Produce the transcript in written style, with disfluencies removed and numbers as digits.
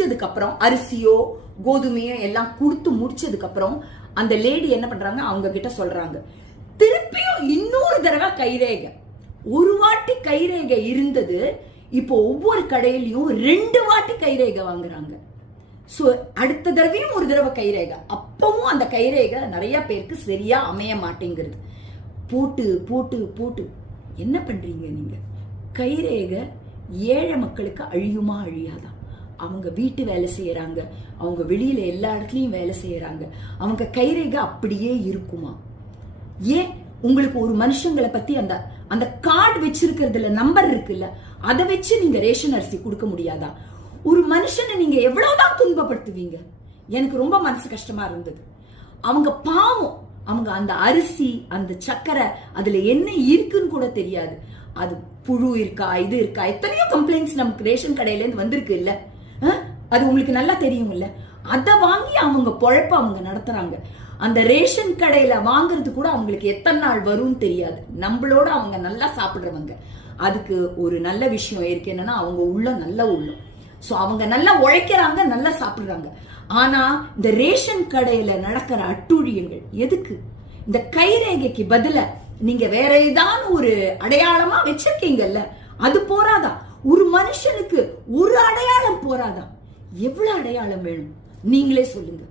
முடிஞ்சதுக்கு அப்புறம் அரிசியோ கோதுமையோ எல்லாம் கொடுத்து முடிச்சதுக்கு அப்புறம் அந்த லேடி என்ன பண்றாங்க, அவங்க கிட்ட சொல்றாங்க, திருப்பியும் இன்னொரு தடவை கைரேகை. ஒரு வாட்டி கைரேகை இருந்தது, இப்போ ஒவ்வொரு கடையிலையும் 2 வாட்டி கைரேகை வாங்குறாங்க. சோ அடுத்த தடவையும் ஒரு தடவை கைரேகை. அப்பவும் அந்த கைரேகை நிறைய பேருக்கு சரியா அமைய மாட்டேங்கிறது. போட்டு போட்டு போட்டு என்ன பண்றீங்க நீங்க? கைரேகை ஏழை மக்களுக்கு அழியுமா அழியாதா? அவங்க வீட்டு வேலை செய்யறாங்க, அவங்க வெளியில எல்லா இடத்துலயும் வேலை செய்யறாங்க, அவங்க கைரேகை அப்படியே இருக்குமா? ஏன் உங்களுக்கு ஒரு மனுஷங்களை பத்தி அந்த அந்த கார்டு வச்சிருக்கிறதுல நம்பர் இருக்குல்ல, அதை வச்சு நீங்க ரேஷன் அரிசி கொடுக்க முடியாதா? ஒரு மனுஷனை நீங்க எவ்வளவுதான் துன்பப்படுத்துவீங்க? எனக்கு ரொம்ப மனசு கஷ்டமா இருந்தது. அவங்க பாவம், அவங்க அந்த அரிசி அந்த சக்கரை அதுல என்ன இருக்குன்னு கூட தெரியாது. அது புழு இருக்கா இது இருக்கா, எத்தனையோ கம்ப்ளைண்ட்ஸ் நமக்கு ரேஷன் கடையில இருந்து வந்திருக்கு இல்ல, அது உங்களுக்கு நல்லா தெரியும் இல்ல. அதை வாங்கி அவங்க பொழப்ப அவங்க நடத்துறாங்க. அந்த ரேஷன் கடையில வாங்குறது கூட அவங்களுக்கு எத்தனை நாள் வரும்னு தெரியாது. நம்மளோட அவங்க நல்லா சாப்பிடுறவங்க. அதுக்கு ஒரு நல்ல விஷயம் இருக்கு, என்னன்னா அவங்க உள்ள நல்ல உள்ளம். சோ அவங்க நல்லா உழைக்கிறாங்க, நல்லா சாப்பிடுறாங்க. ஆனா இந்த ரேஷன் கடையில நடக்கிற அட்டூழியங்கள் எதுக்கு? இந்த கைரேகைக்கு பதில நீங்க வேற ஏதாவது ஒரு அடையாளமா வச்சிருக்கீங்கல்ல, அது போராதா? ஒரு மனுஷனுக்கு ஒரு அடையாளம் போராதா? எவ்வளவு அடையாளம் வேணும்? நீங்களே சொல்லுங்க.